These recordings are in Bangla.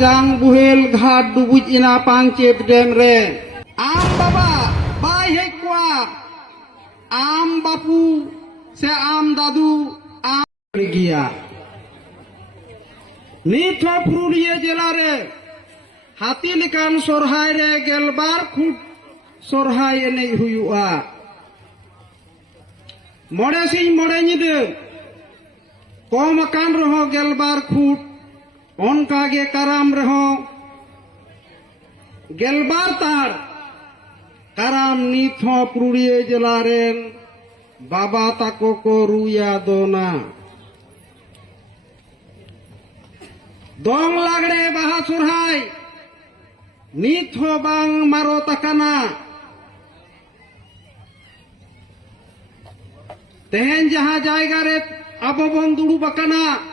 ᱡᱟᱝ ᱵᱩᱦᱮᱞ ᱜᱷᱟᱴ ᱰᱩᱵᱩᱡ ᱮᱱᱟ ᱯᱟᱧᱪᱮᱛ ᱰᱮᱢ ᱨᱮ ᱟᱢ ᱵᱟᱵᱟ ᱵᱟᱭ ᱦᱮᱡ ᱠᱚᱣᱟ ᱟᱢ ᱵᱟᱯᱩ ᱥᱮ ᱟᱢ ᱫᱟᱫᱩ ᱟᱢ ᱜᱮᱭᱟ ᱱᱤᱛ ᱦᱚᱸ ᱯᱩᱨᱩᱞᱤᱭᱟᱹ ᱡᱮᱞᱟᱨᱮ ᱦᱟᱹᱛᱤ ᱞᱮᱠᱟᱱ ᱥᱚᱨᱦᱟᱭ ᱨᱮ ᱜᱮᱞᱵᱟᱨ ᱯᱷᱩᱴ ᱥᱚᱨᱦᱟᱭ ᱮᱱᱮᱡ ᱦᱩᱭᱩᱜᱼᱟ ᱢᱚᱬᱮ ᱥᱤᱧ ᱢᱚᱬᱮ ᱧᱤᱫᱟᱹ ᱠᱚᱢ ᱟᱠᱟᱱ ᱨᱮᱦᱚᱸ ᱜᱮᱞᱵᱟᱨ ᱯᱷᱩᱴ ᱚᱱᱠᱟᱜᱮ ᱠᱟᱨᱟᱢ ᱨᱮᱦᱚᱸ ᱜᱮᱞᱵᱟᱨ ᱛᱟᱲ ᱠᱟᱨᱟᱢ ᱱᱤᱛ ᱦᱚᱸ ᱯᱩᱨᱩᱞᱤᱭᱟᱹ ᱡᱮᱞᱟ ᱨᱮᱱ ᱵᱟᱵᱟ ᱛᱟᱠᱚ ᱠᱚ ᱨᱩᱭᱟ ᱫᱚᱱᱟ ᱫᱚᱝ ᱞᱟᱜᱽᱲᱮ ᱵᱟᱦᱟ ᱥᱚᱨᱦᱟᱭ ᱱᱤᱛ ᱦᱚᱸ ᱵᱟᱝ ᱢᱟᱨᱚᱛ ᱟᱠᱟᱱᱟ ᱛᱮᱦᱮᱧ ᱡᱟᱦᱟᱸ ᱡᱟᱭᱜᱟ ᱨᱮ ᱟᱵᱚ ᱵᱚᱱ ᱫᱩᱲᱩᱵ ᱟᱠᱟᱱᱟ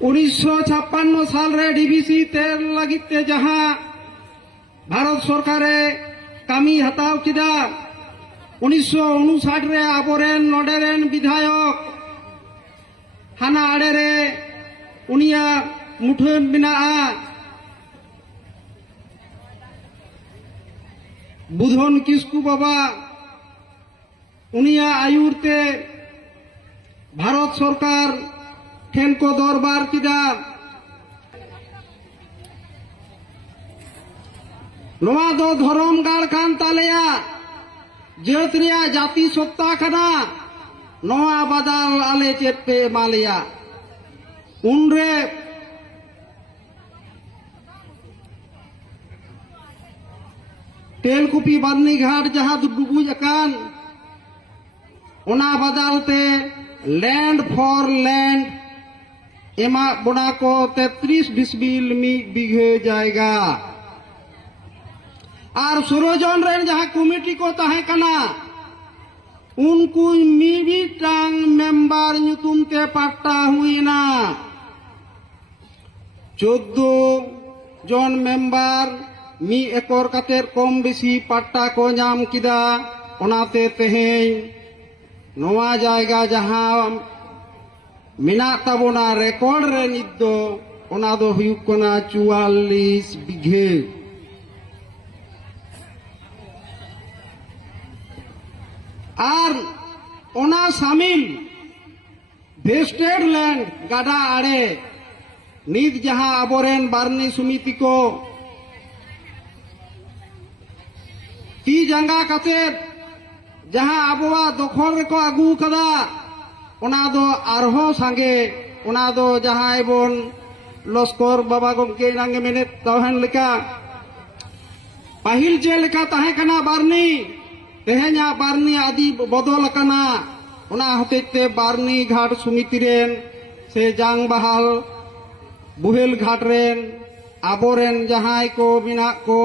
উনিশশো ছাপ্পান্ন সালরে ডিভিসি তেল লাগিতে যাহা ভারত সরকারে কামি হাতাও কিদা উনিশশো উনষাটরে আবরেন নডেরেন বিধায়ক হানা আড়েরে উনিয়া মুঠো বিনা বুধন কিসকু বাবা, উনিয়া আয়ুরতে ভারত সরকার ठेनको दौरबार किदा नवा दो धर्म गाड़ कान तालेया। जात रिया जाति सत्ता कना नवा बदल आले चेत पे मालिया। उनरे तेलकुपी बदनी घाट जहाँ डुबुज अकान बदलते लैंड फॉर लैंड ᱮᱢᱟ ᱵᱚᱱᱟ ᱠᱚ 33 ᱰᱤᱥᱵᱤᱞ ᱢᱤᱫ ᱵᱤᱜᱷᱟᱹ ᱡᱟᱭᱜᱟ ᱟᱨ ᱥᱩᱨᱚᱡᱚᱱ ᱨᱮᱱ ᱡᱟᱦᱟᱸ ᱠᱚᱢᱤᱴᱤ ᱠᱚ ᱛᱟᱦᱮᱸ ᱠᱟᱱᱟ ᱩᱱᱠᱩ ᱢᱤᱢᱤᱫᱴᱟᱝ ᱢᱮᱢᱵᱟᱨ ᱧᱩᱛᱩᱢ ᱛᱮ ᱯᱟᱴᱟ ᱦᱩᱭᱮᱱᱟ 14 জন মেম্বার মি একর কাতের কম বেশি পাট্টা কো নাম কিদা ওনাতে তেহেই নোয়া জায়গা জাহাম ᱢᱮᱱᱟᱜ ᱛᱟᱵᱚᱱᱟ ᱨᱮᱠᱚᱨᱰ ᱨᱮ ᱱᱤᱛ ᱫᱚ ᱚᱱᱟ ᱫᱚ ᱦᱩᱭᱩᱜ ᱠᱟᱱᱟ 44 ᱵᱤᱜᱷᱟᱹ ᱟᱨ ᱚᱱᱟ ᱥᱟᱢᱤᱞ ᱵᱷᱮᱥᱴᱮᱰ ᱞᱮᱱᱰ ᱜᱟᱰᱟ ᱟᱲᱮ ᱱᱤᱛ ᱡᱟᱦᱟᱸ ᱟᱵᱚᱨᱮᱱ ᱵᱟᱨᱱᱤ ᱥᱚᱢᱤᱛᱤ ᱠᱚ ᱛᱤ ᱡᱟᱸᱜᱟ ᱠᱟᱛᱮᱫ ᱡᱟᱦᱟᱸ ᱟᱵᱚᱣᱟᱜ ᱫᱚᱠᱷᱚᱞ ᱨᱮᱠᱚ ᱟᱹᱜᱩ ᱟᱠᱟᱫᱟ सागे बन, लस्कर बाबा गमके इनागे मेने तहन पहिल चलना बारनी तेहना बारनी आदि बदल हते बारनी घाट समिति से जंग बहाल, बुहल घाट रेन आबोरेन जहाँ को मिना को,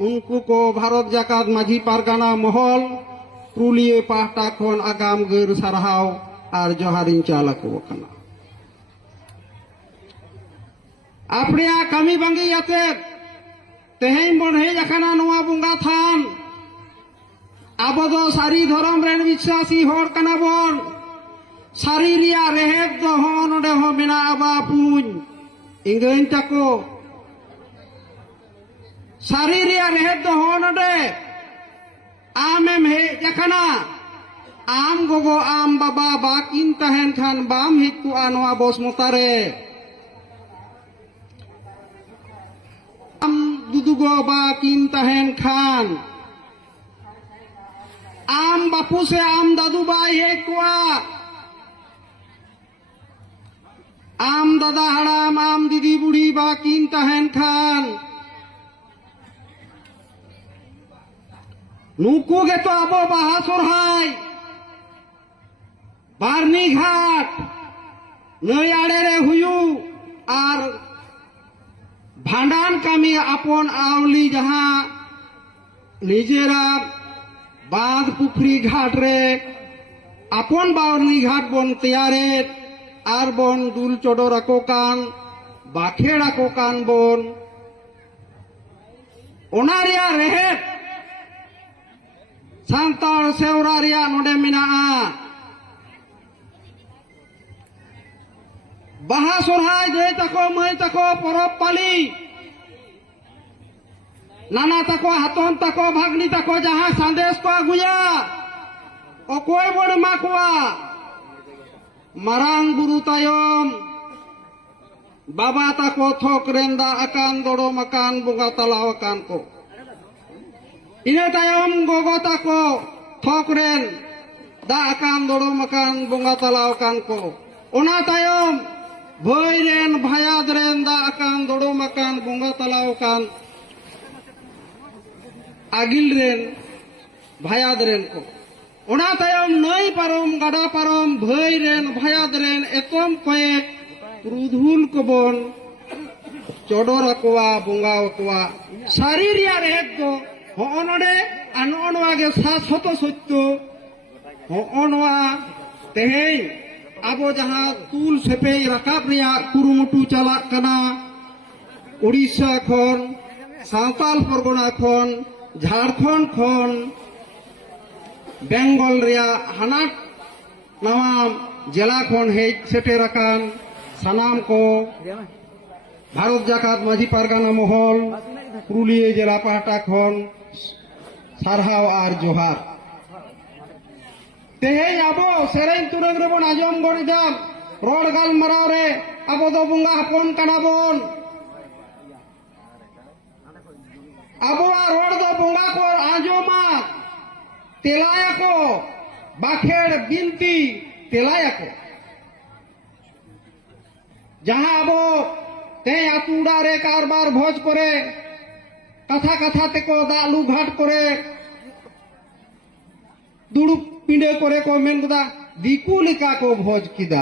उनको को भारत जाकत माझी पारगाना महल पुरिया पाटा खन आगाम गर सारहा ᱟᱨ ᱡᱚᱦᱟᱨᱤᱧ ᱪᱟᱞ ᱟᱠᱚ ᱠᱟᱱᱟ ᱟᱯᱲᱮᱭᱟᱜ ᱠᱟᱹᱢᱤ ᱵᱟᱝᱜᱮ ᱟᱛᱮᱫ ᱛᱮᱦᱮᱧ ᱵᱚᱱ ᱦᱮᱡ ᱟᱠᱟᱱᱟ ᱱᱚᱣᱟ ᱵᱚᱸᱜᱟ ᱛᱷᱟᱱ ᱟᱵᱚ ᱫᱚ ᱥᱟᱹᱨᱤ ᱫᱷᱚᱨᱚᱢ ᱨᱮᱱ ᱵᱤᱥᱥᱟᱥᱤ ᱦᱚᱲ ᱠᱟᱱᱟ ᱵᱚᱱ ᱥᱟᱹᱨᱤ ᱨᱮᱭᱟᱜ ᱨᱮᱦᱮᱫ ᱫᱚ ᱦᱚᱸ ᱱᱚᱰᱮ ᱦᱚᱸ ᱢᱮᱱᱟᱜᱼᱟ ᱵᱟ ᱯᱩᱸᱡ ᱤᱝᱜᱟᱹᱧ ᱛᱟᱠᱚ ᱥᱟᱹᱨᱤ ᱨᱮᱭᱟᱜ ᱨᱮᱦᱮᱫ ᱫᱚ ᱦᱚᱸ ᱱᱚᱰᱮ ᱟᱢᱮᱢ ᱦᱮᱡ ᱟᱠᱟᱱᱟ am gogo am baba bak intahen khan bam hitu anwa bos mutare am dudugo bak intahen khan am bapu se am dadu bai hekwa am dada haram am didi budi bak intahen khan নুকু গে তো আবো বাহাসর হয় বার্নি ঘাট নই আড়ে রে হুয়ু আর ভান্ডান কামি আপন আউলি যাহা নিজেরা বাঁধ পুখরি ঘাট রে আপন বাউনি ঘাট বন তেয়ারে আর বন দুল চডর আকো কান বাখেড় আকো কান বন ᱚᱱᱟ ᱨᱮᱭᱟᱜ ᱨᱮᱦᱮᱫ ᱥᱟᱱᱛᱟᱲ ᱥᱮᱣᱨᱟ ᱨᱮᱭᱟᱜ ᱱᱚᱰᱮ ᱢᱮᱱᱟᱜᱼᱟ ᱵᱟᱦᱟ ᱥᱚᱨᱦᱟᱭ ᱫᱟᱹᱭ ᱛᱟᱠᱚ ᱢᱟᱹᱭ ᱛᱟᱠᱚ ᱯᱚᱨᱚᱵᱽ ᱯᱟᱹᱞᱤ ᱱᱟᱱᱟ ᱛᱟᱠᱚ ᱦᱟᱛᱚᱢ ᱛᱟᱠᱚ ᱵᱷᱟᱜᱽᱱᱤ ᱛᱟᱠᱚ ᱡᱟᱦᱟᱸ ᱥᱟᱸᱫᱮᱥ ᱠᱚ ᱟᱹᱜᱩᱭᱟ ᱚᱠᱚᱭ ᱵᱚᱱ ᱮᱢᱟ ᱠᱚᱣᱟ ᱢᱟᱨᱟᱝ ᱵᱩᱨᱩ ᱛᱟᱭᱚᱢ ᱵᱟᱵᱟ ᱛᱟᱠᱚ ᱛᱷᱚᱠ ᱨᱮᱱ ᱫᱟᱜ ᱟᱠᱟᱱ ᱫᱚᱲᱚᱢ ᱟᱠᱟᱱ ᱵᱚᱸᱜᱟ ᱛᱟᱞᱟᱣ ᱟᱠᱟᱱ ᱠᱚ ᱤᱱᱟᱹ ᱛᱟᱭᱚᱢ ᱜᱚᱜᱚ ᱛᱟᱠᱚ ᱛᱷᱚᱠ ᱨᱮᱱ ᱫᱟᱜ ᱟᱠᱟᱱ ᱫᱚᱲᱚᱢ ᱟᱠᱟᱱ ᱵᱚᱸᱜᱟ ᱛᱟᱞᱟᱣ ᱟᱠᱟᱱ ᱠᱚ ᱚᱱᱟ ᱛᱟᱭᱚᱢ ᱵᱷᱟᱹᱭ ᱨᱮᱱ ᱵᱷᱟᱭᱟᱫ ᱨᱮᱱ ᱫᱟᱜ ᱟᱠᱟᱱ ᱫᱚᱲᱚᱢ ᱟᱠᱟᱱ ᱵᱚᱸᱜᱟ ᱛᱟᱞᱟᱣ ᱟᱠᱟᱱ ᱟᱹᱜᱤᱞ ᱨᱮᱱ ᱵᱷᱟᱭᱟᱫ ᱨᱮᱱ ᱠᱚ ᱚᱱᱟ ᱛᱟᱭᱚᱢ ᱱᱟᱹᱭ ᱯᱟᱨᱚᱢ ᱜᱟᱰᱟ ᱯᱟᱨᱚᱢ ᱵᱷᱟᱹᱭ ᱨᱮᱱ ᱵᱷᱟᱭᱟᱫ ᱨᱮᱱ ᱮᱛᱚᱢ ᱠᱚᱭᱮᱠ ᱯᱩᱨᱩᱫᱷᱩᱞ ᱠᱚᱵᱚᱱ ᱪᱚᱰᱚᱨ ᱟᱠᱚᱣᱟ ᱵᱚᱸᱜᱟ ᱟᱠᱚᱣᱟ ᱥᱟᱹᱨᱤ ᱨᱮᱭᱟᱜ ᱨᱮᱦᱮᱫ ᱫᱚ ᱦᱚᱜᱼᱚ ᱱᱚᱰᱮ ᱟᱨ ᱱᱚᱜᱼᱚ ᱱᱚᱣᱟ ᱜᱮ ᱥᱟᱥᱚᱛᱚ ᱥᱚᱛᱛᱚ ᱦᱚᱜᱼᱚ ᱱᱚᱣᱟ ᱛᱮᱦᱮᱧ আবো যাহা তুল সেপে রাকাব রেয়া কুরুমুটু চালাক কানা। উড়িষ্যা খন, সাঁওতাল পরগনা খন, ঝাড়খণ্ড খন, বেঙ্গল রেয়া হানাট নামা জেলা খন হেজ সেটের আকান সানাম কো। ভারত জাকাত মাঝি পারগানা মহল, পুরুলিয়া জেলা পাহাটা খন, সারহাও আর জোহার। ᱛᱮᱦᱮᱧ ᱟᱵᱚ ᱥᱮᱨᱮᱧ ᱛᱩᱨᱟᱹᱝ ᱨᱮᱵᱚᱱ ᱟᱸᱡᱚᱢ ᱜᱚᱫ ᱮᱫᱟ ᱨᱚᱲ ᱜᱟᱞᱢᱟᱨᱟᱣ ᱨᱮ ᱟᱵᱚ ᱫᱚ ᱵᱚᱸᱜᱟ ᱦᱚᱯᱚᱱ ᱠᱟᱱᱟ ᱵᱚᱱ ᱟᱵᱚᱣᱟᱜ ᱨᱚᱲ ᱫᱚ ᱵᱚᱸᱜᱟ ᱠᱚ ᱟᱸᱡᱚᱢᱟ ᱛᱮᱞᱟᱭᱟᱠᱚ ᱵᱟᱠᱷᱮᱲ ᱵᱤᱱᱛᱤ ᱛᱮᱞᱟᱭᱟᱠᱚ ᱡᱟᱦᱟᱸ ᱟᱵᱚ ᱛᱮᱦᱮᱧ ᱟᱹᱛᱩ ᱚᱲᱟᱜ ᱨᱮ ᱠᱟᱨᱵᱟᱨ ᱵᱷᱚᱡᱽ ᱠᱚᱨᱮ ᱠᱟᱛᱷᱟ ᱠᱟᱛᱷᱟ ᱛᱮᱠᱚ ᱫᱟᱜ ᱞᱩ ᱜᱷᱟᱴ ᱠᱚᱨᱮ ᱫᱩᱲᱩᱵ ಪಿಂಡೆ ಕೊರೆ ಕೊಮ್ಮೆನ್ ಗುದ ದಿಕೂಲಿ ಕಾಕೋ ಭೋಜ್ ಕಿದ